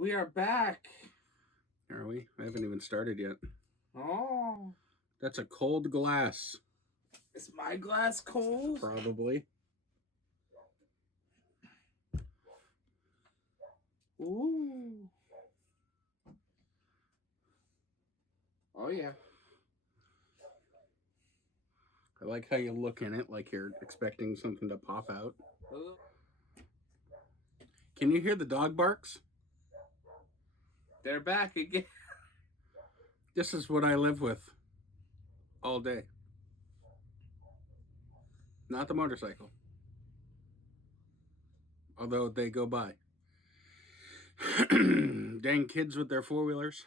We are back. Are we? I haven't even started yet. Oh, That's a cold glass. is my glass cold? Probably. Ooh. Oh, yeah. I like how you look in it like you're expecting something to pop out. Ooh. Can you hear the dog barks? They're back again. This is what I live with all day. Not the motorcycle. Although they go by. Dang kids with their four-wheelers.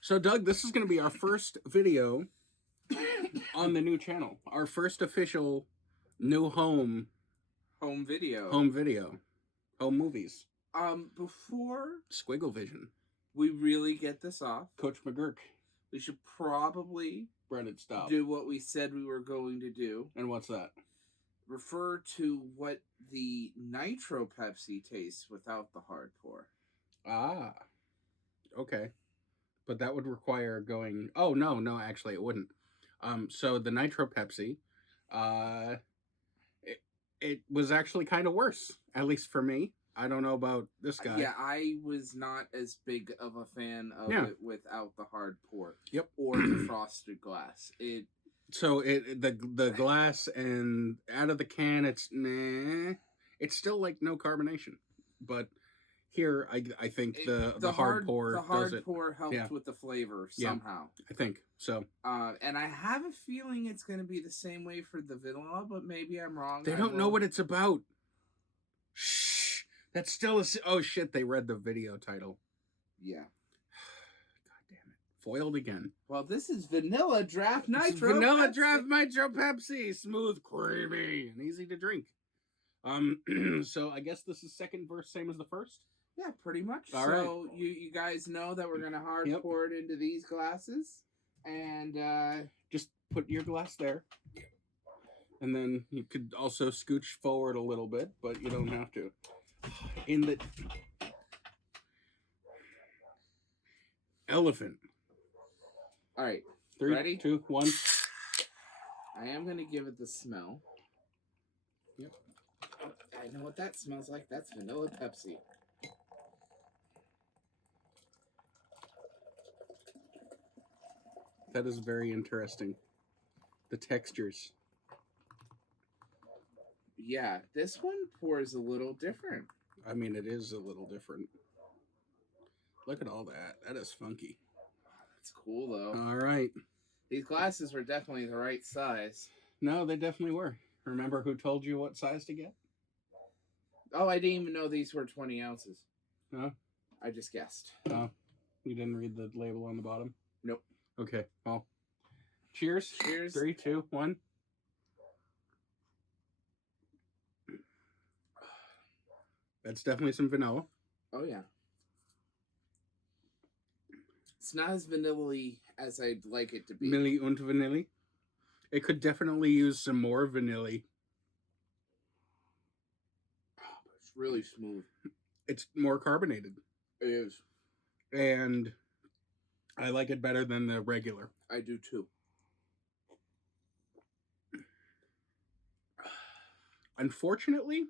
So, Doug, this is going to be our first video on the new channel. Our first official new home video. Home movies. Before Squiggle Vision. we really get this off, Coach McGurk. we should probably Brennan, stop. do what we said we were going to do. And what's that? Refer to what the Nitro Pepsi tastes without the hard pour. Ah. Okay. But that would require going... Oh, no, actually it wouldn't. So the Nitro Pepsi, it was actually kind of worse, at least for me. I don't know about this guy. Yeah, I was not as big of a fan of it without the hard pour. Yep. Or the frosted glass. So the glass and out of the can, it's nah. It's still like no carbonation, but here I think the hard pour does it. Helped with the flavor somehow. I think so. And I have a feeling it's going to be the same way for the vanilla, but maybe I'm wrong. They don't know what it's about. Shh. That's still oh shit! They read the video title. Yeah. God damn it! Foiled again. Well, this is Vanilla Draft Nitro. Vanilla Draft Nitro Pepsi, smooth, creamy, and easy to drink. So I guess this is second verse, same as the first. Yeah, pretty much. All right. So you guys know that we're gonna hard pour it into these glasses, and just put your glass there. And then you could also scooch forward a little bit, but you don't have to. In the elephant. All right. 3, ready? 2, 1. I am going to give it the smell. Yep. Oh, I know what that smells like. That's vanilla Pepsi. That is very interesting. The textures. Yeah, this one pours a little different. I mean, it is a little different. Look at all that. That is funky. That's cool, though. All right. These glasses were definitely the right size. No, they definitely were. Remember who told you what size to get? Oh, I didn't even know these were 20 ounces. No? I just guessed. Oh, you didn't read the label on the bottom? Nope. Okay, well. Cheers. Cheers. 3, 2, 1. That's definitely some vanilla. Oh, yeah. It's not as vanilla-y as I'd like it to be. Milli und vanilla. It could definitely use some more vanilla. Oh, but it's really smooth. It's more carbonated. It is. And I like it better than the regular. I do too. Unfortunately,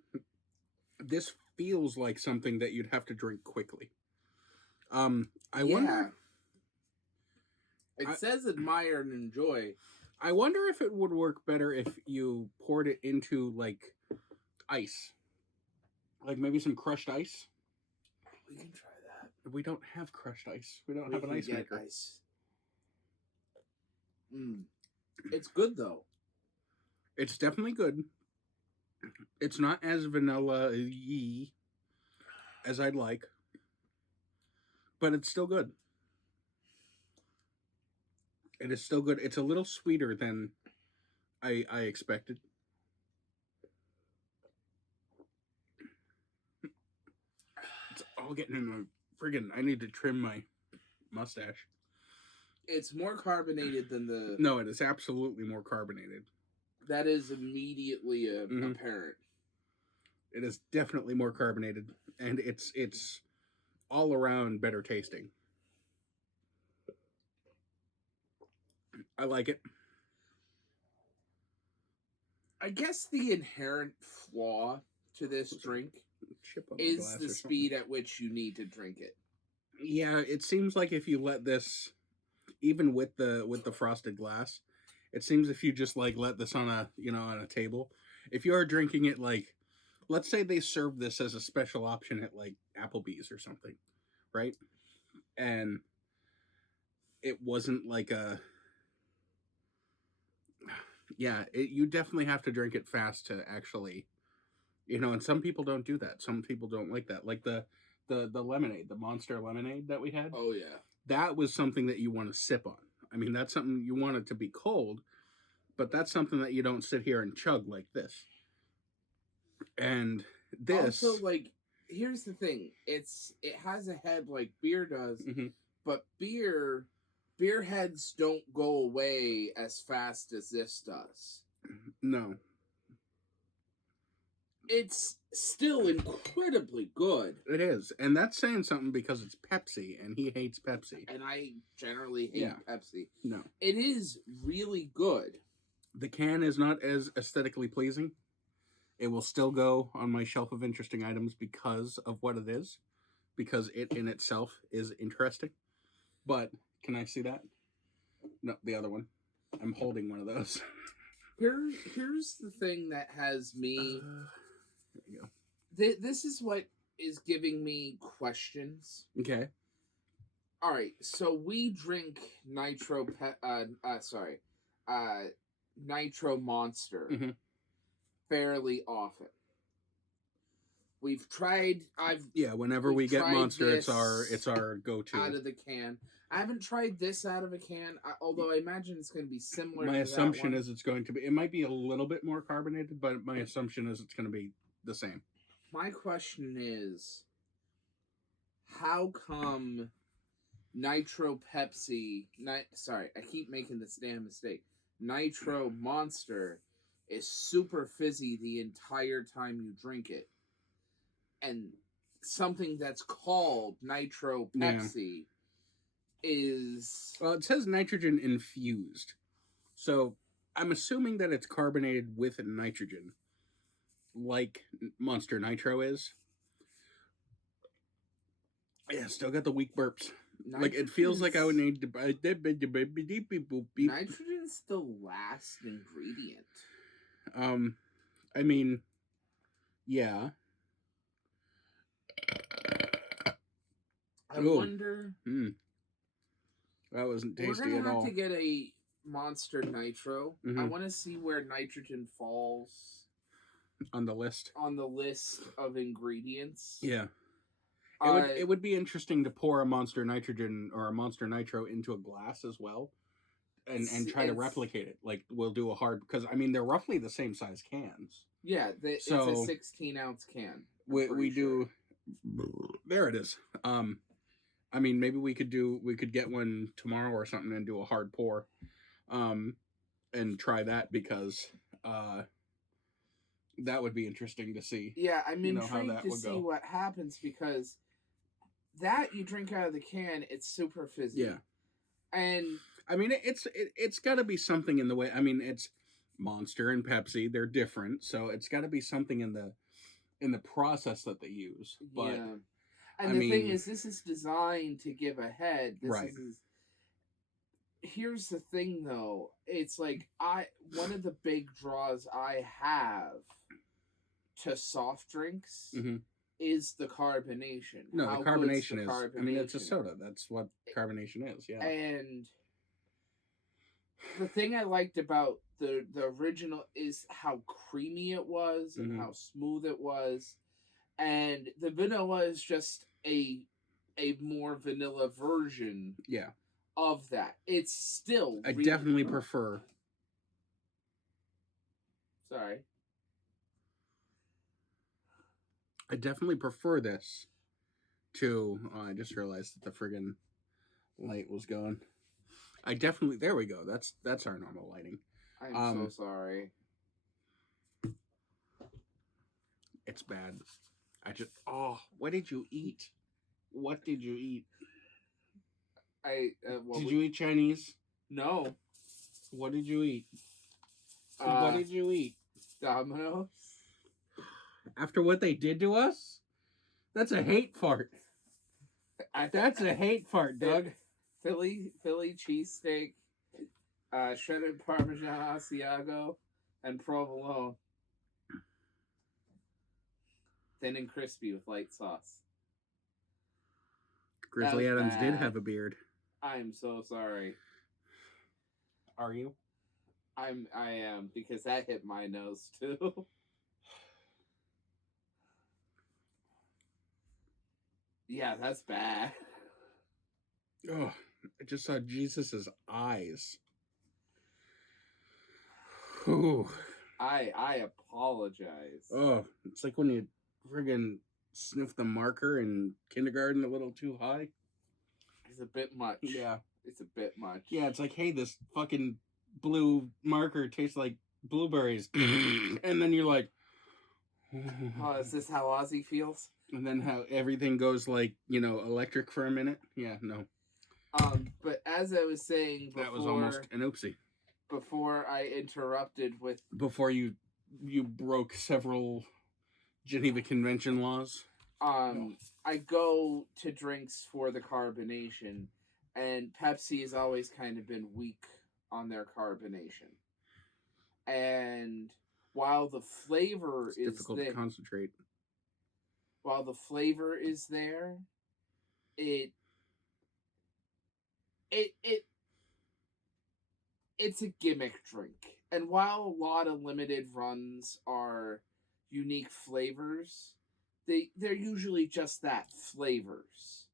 this feels like something that you'd have to drink quickly. I wonder. It says admire and enjoy. I wonder if it would work better if you poured it into like ice, like maybe some crushed ice. We can try that. We don't have crushed ice. We don't have an ice maker. Ice. It's good though. It's definitely good. It's not as vanilla-y as I'd like, but it's still good. It is still good. It's a little sweeter than I expected. It's all getting in my friggin'... I need to trim my mustache. It's more carbonated than the... No, it is absolutely more carbonated. That is immediately apparent. It is definitely more carbonated, and it's all around better tasting. I like it. I guess the inherent flaw to this drink is the speed at which you need to drink it. Yeah, it seems like if you let this, even with the frosted glass, it seems if you just like let this on a table, if you are drinking it like, let's say they serve this as a special option at like Applebee's or something, right? And it wasn't like you definitely have to drink it fast to actually, and some people don't do that. Some people don't like that. Like the lemonade, the Monster lemonade that we had. Oh yeah. That was something that you want to sip on. I mean, that's something you want it to be cold, but that's something that you don't sit here and chug like this. And this also, like, here's the thing. It has a head like beer does, but beer heads don't go away as fast as this does. No. It's still incredibly good. It is. And that's saying something because it's Pepsi, and he hates Pepsi. And I generally hate Pepsi. No. It is really good. The can is not as aesthetically pleasing. It will still go on my shelf of interesting items because of what it is. Because it in itself is interesting. But, can I see that? No, the other one. I'm holding one of those. Here's the thing that has me... there you go. This is what is giving me questions. Okay. All right, so we drink Nitro Monster fairly often. We've tried. Whenever we get Monster, it's our go-to out of the can. I haven't tried this out of a can, although I imagine it's going to be similar. My assumption is it's going to be. It might be a little bit more carbonated, but my assumption is it's going to be the same. My question is, how come Nitro Pepsi? Sorry, I keep making this damn mistake. Nitro Monster is super fizzy the entire time you drink it, and something that's called Nitro Pepsi is... Well, it says nitrogen infused, so I'm assuming that it's carbonated with nitrogen, like Monster Nitro is. Yeah, still got the weak burps. Like, it feels like I would need to... Nitrogen's the last ingredient. I mean, yeah. I wonder... That wasn't tasty at all. We're gonna have to get a Monster Nitro. I want to see where nitrogen falls on the list. On the list of ingredients. Yeah. It would be interesting to pour a Monster Nitrogen or a Monster Nitro into a glass as well, and try to replicate it. Like, we'll do a hard, because I mean they're roughly the same size cans. Yeah, it's a 16-ounce can. We do. There it is. I mean, maybe we could get one tomorrow or something and do a hard pour, and try that, because that would be interesting to see. Yeah, I'm intrigued to see what happens, because that you drink out of the can, it's super fizzy. Yeah, and I mean it's got to be something in the way. I mean, it's Monster and Pepsi; they're different, so it's got to be something in the process that they use. But yeah. And the thing is, this is designed to give a head. Here's the thing, though. It's like one of the big draws I have to soft drinks is the carbonation. No, the carbonation is. I mean, it's a soda. That's what carbonation is. Yeah. And the thing I liked about the original is how creamy it was and how smooth it was. And the vanilla is just a more vanilla version of that. It's still I definitely prefer. Sorry. I definitely prefer this to... Oh, I just realized that the friggin' light was going. There we go. That's our normal lighting. I'm so sorry. It's bad. What did you eat? What did you eat? Did you eat Chinese? No. What did you eat? What did you eat? Domino's. After what they did to us? That's a hate fart. That's a hate fart, Doug. Philly cheesesteak, shredded Parmesan Asiago, and provolone. Thin and crispy with light sauce. Grizzly Adams did have a beard. I'm so sorry. Are you? I am, because that hit my nose too. Yeah, that's bad. Oh, I just saw Jesus's eyes. Ooh. I apologize. Oh, it's like when you friggin' sniff the marker in kindergarten a little too high. It's a bit much. Yeah. It's a bit much. Yeah, it's like, hey, this fucking blue marker tastes like blueberries. And then you're like... Oh, is this how Ozzy feels? And then how everything goes like, electric for a minute. Yeah, no. But as I was saying before... That was almost an oopsie. Before I interrupted with... Before you broke several Geneva Convention laws? I go to drinks for the carbonation, and Pepsi has always kind of been weak on their carbonation. And while the flavor is difficult to concentrate. While the flavor is there, it's a gimmick drink. And while a lot of limited runs are unique flavors, they're usually just that, flavors.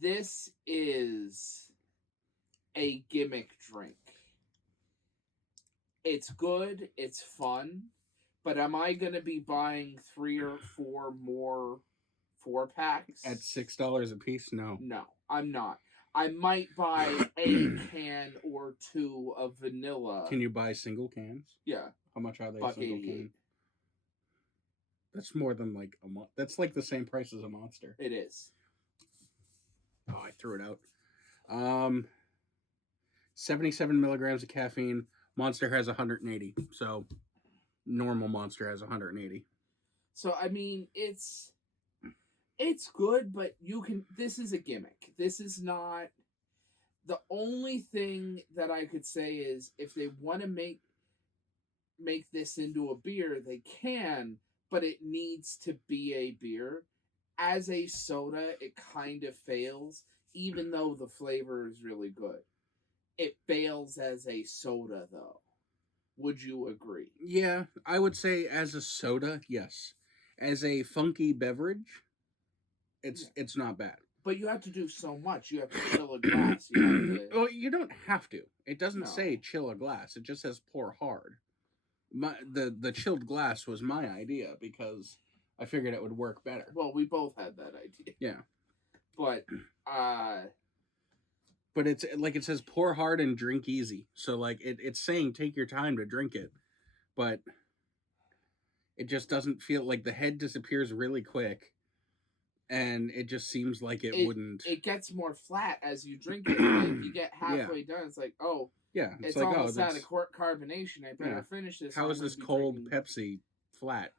This is a gimmick drink. It's good, it's fun, but am I going to be buying 3 or 4 more 4-packs? At $6 a piece? No. No, I'm not. I might buy a can or 2 of vanilla. Can you buy single cans? Yeah. How much are they a single can? That's more than like a month. That's like the same price as a Monster. It is. Oh, I threw it out. 77 milligrams of caffeine. Monster has 180. So normal Monster has 180. So I mean, it's good, but this is a gimmick. This is not... The only thing that I could say is if they want to make this into a beer, they can, but it needs to be a beer. As a soda, it kind of fails, even though the flavor is really good. It fails as a soda, though. Would you agree? Yeah, I would say as a soda, yes. As a funky beverage, it's not bad. But you have to do so much. You have to chill a glass. Well, you don't have to. It doesn't say chill a glass. It just says pour hard. The chilled glass was my idea because I figured it would work better. Well, we both had that idea. Yeah. But it's like it says pour hard and drink easy. So like it's saying take your time to drink it. But it just doesn't feel like the head disappears really quick. And it just seems like it wouldn't. It gets more flat as you drink it. And if you get halfway done, it's like, oh, yeah, it's like, almost out of carbonation. I better finish this. How is this cold Pepsi flat?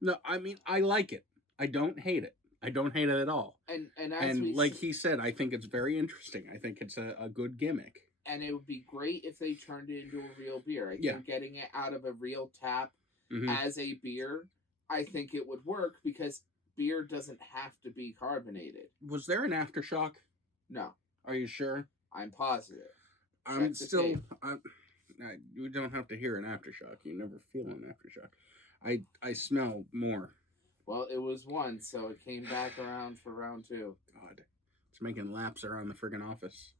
No, I mean, I like it. I don't hate it. I don't hate it at all. And like he said, I think it's very interesting. I think it's a good gimmick. And it would be great if they turned it into a real beer. I think getting it out of a real tap as a beer, I think it would work because beer doesn't have to be carbonated. Was there an aftershock? No. Are you sure? I'm positive. I'm still... you don't have to hear an aftershock. You never feel an aftershock. I smell more. Well, it was one, so it came back around for round 2. God. It's making laps around the friggin' office.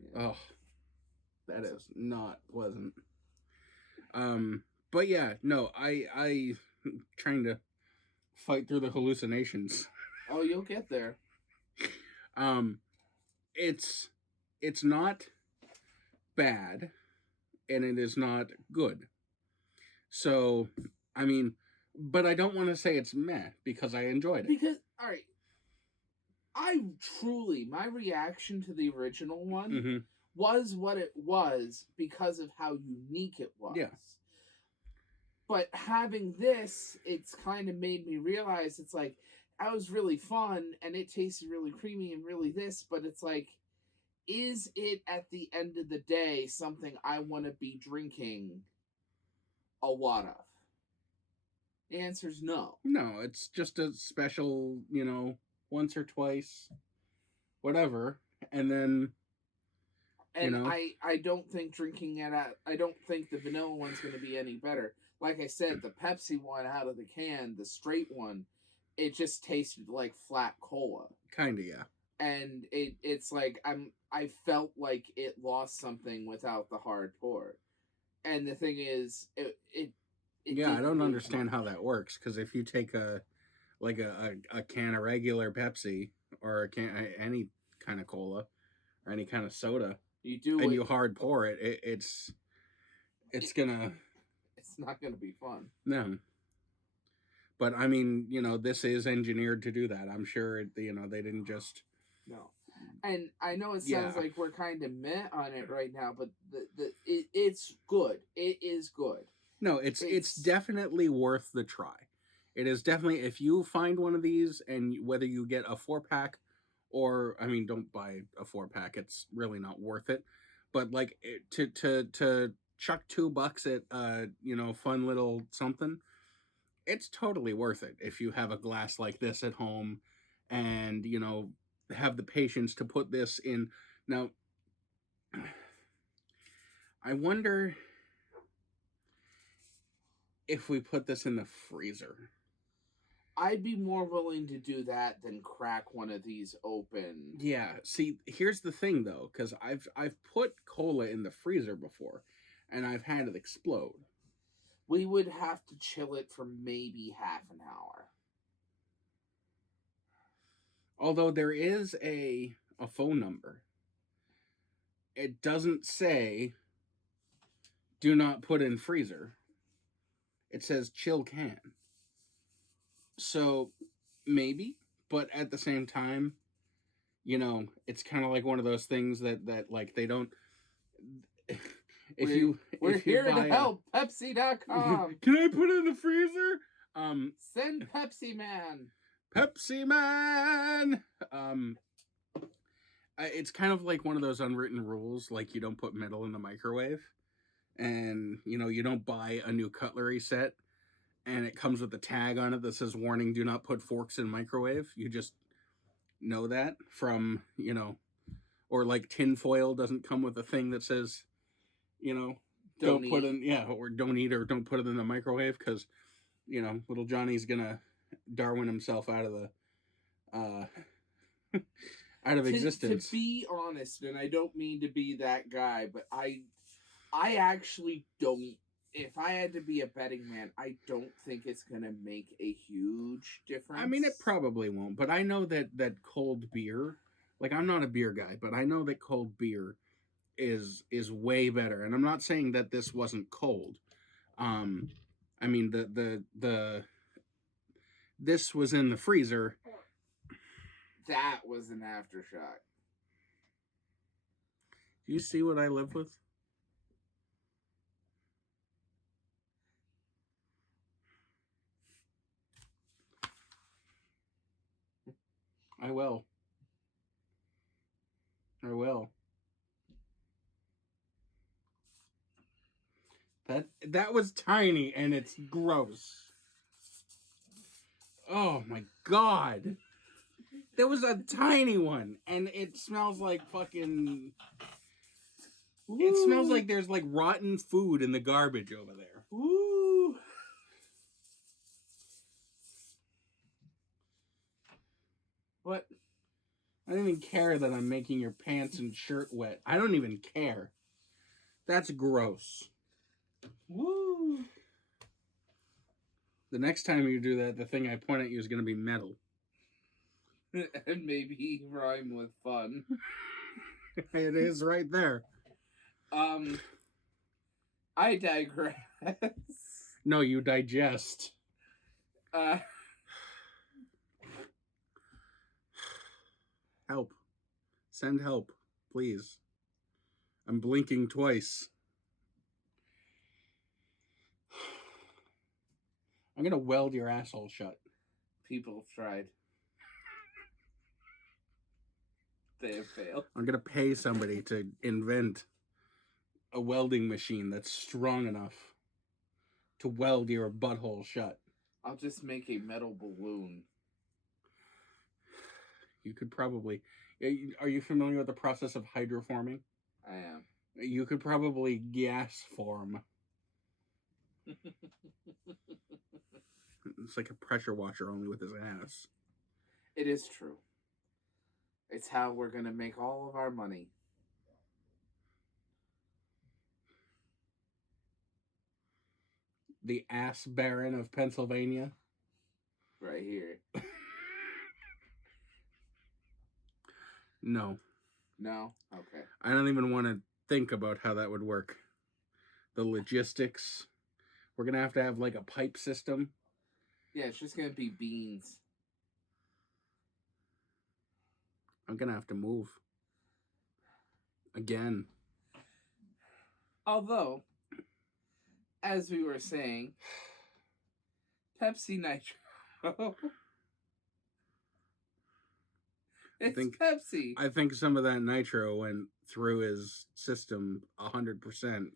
Yeah. Oh. That is not pleasant. But yeah, no, I trying to fight through the hallucinations. Oh, you'll get there. It's not bad, and it is not good. So, I mean, but I don't want to say it's meh, because I enjoyed it. Because, alright, my reaction to the original one was what it was because of how unique it was. Yeah. But having this, it's kind of made me realize it's like, that was really fun and it tasted really creamy and really this, but it's like, is it at the end of the day something I want to be drinking a lot of? The answer's no. No, it's just a special, once or twice, whatever, and then. And I don't think drinking it I don't think the vanilla one's going to be any better. Like I said, the Pepsi one out of the can, the straight one, it just tasted like flat cola. Kinda, yeah. And it's like I felt like it lost something without the hard pour. And the thing is, it I don't understand how that works, because if you take a can of regular Pepsi or any kind of cola or any kind of soda, you hard pour it, it's not gonna be fun. No. But I mean, this is engineered to do that. I'm sure they didn't just. No. And I know it sounds like we're kind of meh on it right now, but it's good. It is good. No, it's definitely worth the try. It is definitely, if you find one of these, and whether you get a 4-pack or, I mean, don't buy a 4-pack. It's really not worth it. But like to chuck $2 at fun little something, it's totally worth it if you have a glass like this at home and have the patience to put this in. Now, I wonder if we put this in the freezer. I'd be more willing to do that than crack one of these open. Yeah, see, here's the thing though, because I've put cola in the freezer before, and I've had it explode. We would have to chill it for maybe half an hour. Although there is a phone number. It doesn't say do not put in freezer. It says chill can. So maybe, but at the same time, it's kind of like one of those things that like they don't. We're here to help. Pepsi.com. Can I put it in the freezer? Send Pepsi Man. Pepsi Man. It's kind of like one of those unwritten rules, like you don't put metal in the microwave, and you don't buy a new cutlery set, and it comes with a tag on it that says "Warning: Do not put forks in microwave." You just know that from or like tinfoil doesn't come with a thing that says, don't put in, or don't eat or don't put it in the microwave because, little Johnny's gonna Darwin himself out of the out of existence. To be honest, and I don't mean to be that guy, but I actually don't. If I had to be a betting man, I don't think it's gonna make a huge difference. I mean, it probably won't, but I know that cold beer, like I'm not a beer guy, but I know that cold beer is way better. And I'm not saying that this wasn't cold. I mean this was in the freezer. That was an aftershock. Do you see what I live with? I will. That was tiny and it's gross. Oh my god. There was a tiny one and it smells like fucking... Ooh. It smells like there's like rotten food in the garbage over there. Ooh. What? I don't even care that I'm making your pants and shirt wet. I don't even care. That's gross. Woo. The next time you do that, the thing I point at you is going to be metal. And maybe rhyme with fun. It is right there. I digress. No, you digest. Help. Send help, please. I'm blinking twice. I'm going to weld your asshole shut. People have tried. They have failed. I'm going to pay somebody to invent a welding machine that's strong enough to weld your butthole shut. I'll just make a metal balloon. You could probably... Are you familiar with the process of hydroforming? I am. You could probably gas form. It's like a pressure washer, only with his ass. It is true. It's how we're going to make all of our money. The ass baron of Pennsylvania. Right here. No. No? Okay. I don't even want to think about how that would work. The logistics. We're going to have like a pipe system. Yeah, it's just going to be beans. I'm going to have to move. Again. Although, as we were saying, Pepsi Nitro. It's Pepsi. I think some of that nitro went through his system 100%.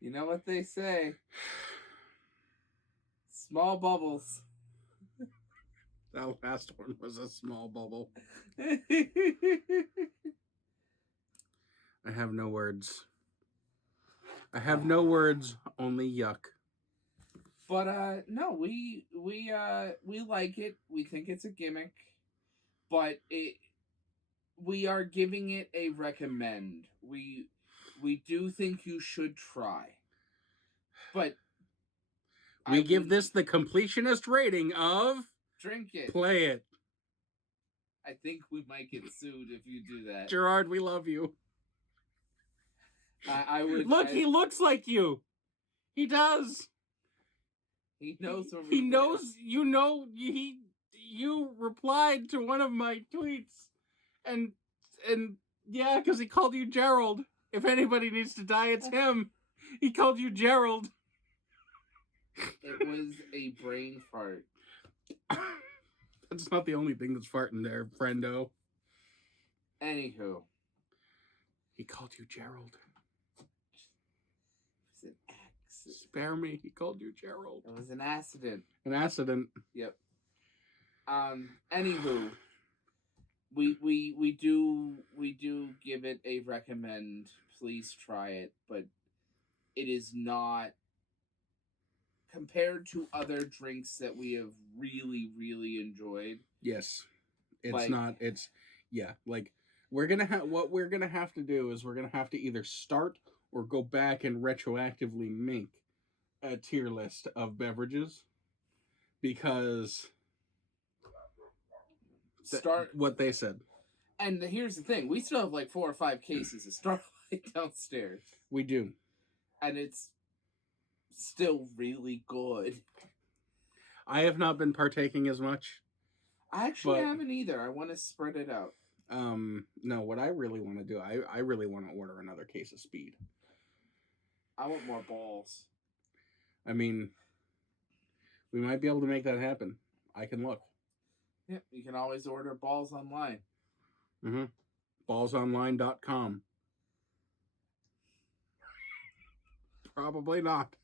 You know what they say? Small bubbles. That last one was a small bubble. I have no words. I have no words, only yuck. But no, we like it. We think it's a gimmick, but we are giving it a recommend. We do think you should try, but we give this the completionist rating of drink it, play it. I think we might get sued if you do that. Gerard, we love you. I would look. He looks like you. He does. He knows. He knows. You know. You replied to one of my tweets, and yeah, because he called you Gerald. If anybody needs to die, it's him. He called you Gerald. It was a brain fart. That's not the only thing that's farting there, friendo. Anywho, he called you Gerald. It was an accident. Spare me. He called you Gerald. It was an accident. An accident. Yep. Anywho, we do give it a recommend. Please try it, but it is not compared to other drinks that we have really, really enjoyed. Yes. It's not. It's yeah. Like we're gonna have what we're gonna have to do is we're gonna have to either start or go back and retroactively make a tier list of beverages because start what they said. And here's the thing: we still have like 4 or 5 cases of Starlight downstairs. We do, and it's still really good. I have not been partaking as much. I actually haven't either. I want to spread it out. No, what I really want to do, I really want to order another case of Speed. I want more balls. I mean, we might be able to make that happen. I can look. Yeah, you can always order balls online. Mm-hmm. Ballsonline.com. Probably not.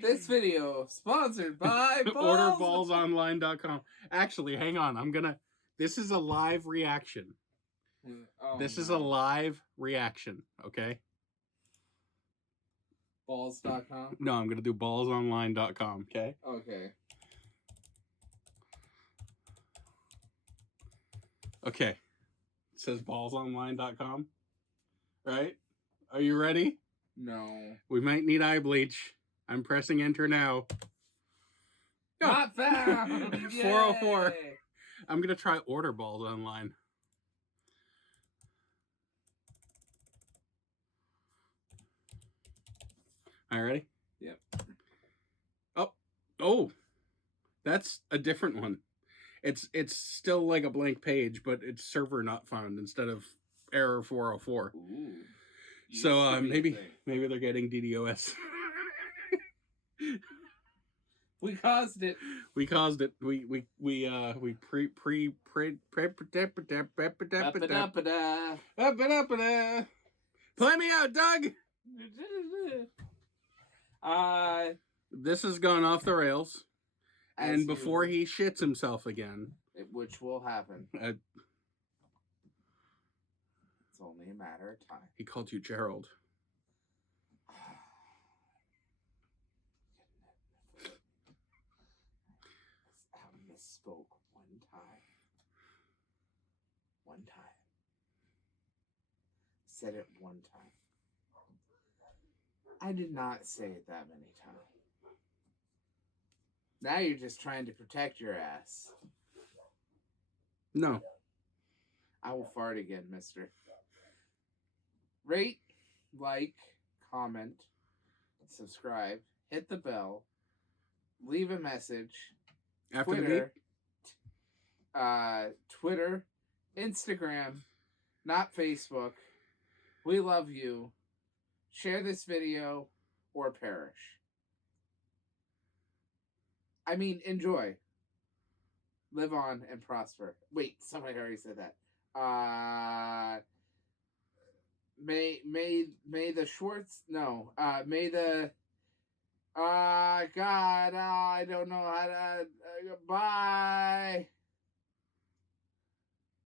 This video sponsored by Balls. Orderballsonline.com. Actually, hang on. This is a live reaction. This is a live reaction, okay? Balls.com? No, I'm going to do ballsonline.com, okay? Okay. Okay. It says ballsonline.com. Right? Are you ready? No. We might need eye bleach. I'm pressing enter now. No. Not found! 404. I'm going to try order balls online. All right, ready? Yep. Oh, that's a different one. It's still like a blank page, but it's server not found instead of error 404. Ooh. So maybe they're getting DDoS. We caused it. We caused it. We pre. Play me out, Doug. This has gone off the rails, and before he shits himself again, which will happen, it's only a matter of time. He called you Gerald. I misspoke one time. Said it one time. I did not say it that many times. Now you're just trying to protect your ass. No. I will fart again, mister. Rate, like, comment, subscribe, hit the bell, leave a message. After Twitter, Instagram, not Facebook. We love you. Share this video or perish. I mean, enjoy. Live on and prosper. Wait, somebody already said that. May the Schwartz... No. May the... God, I don't know how to... bye.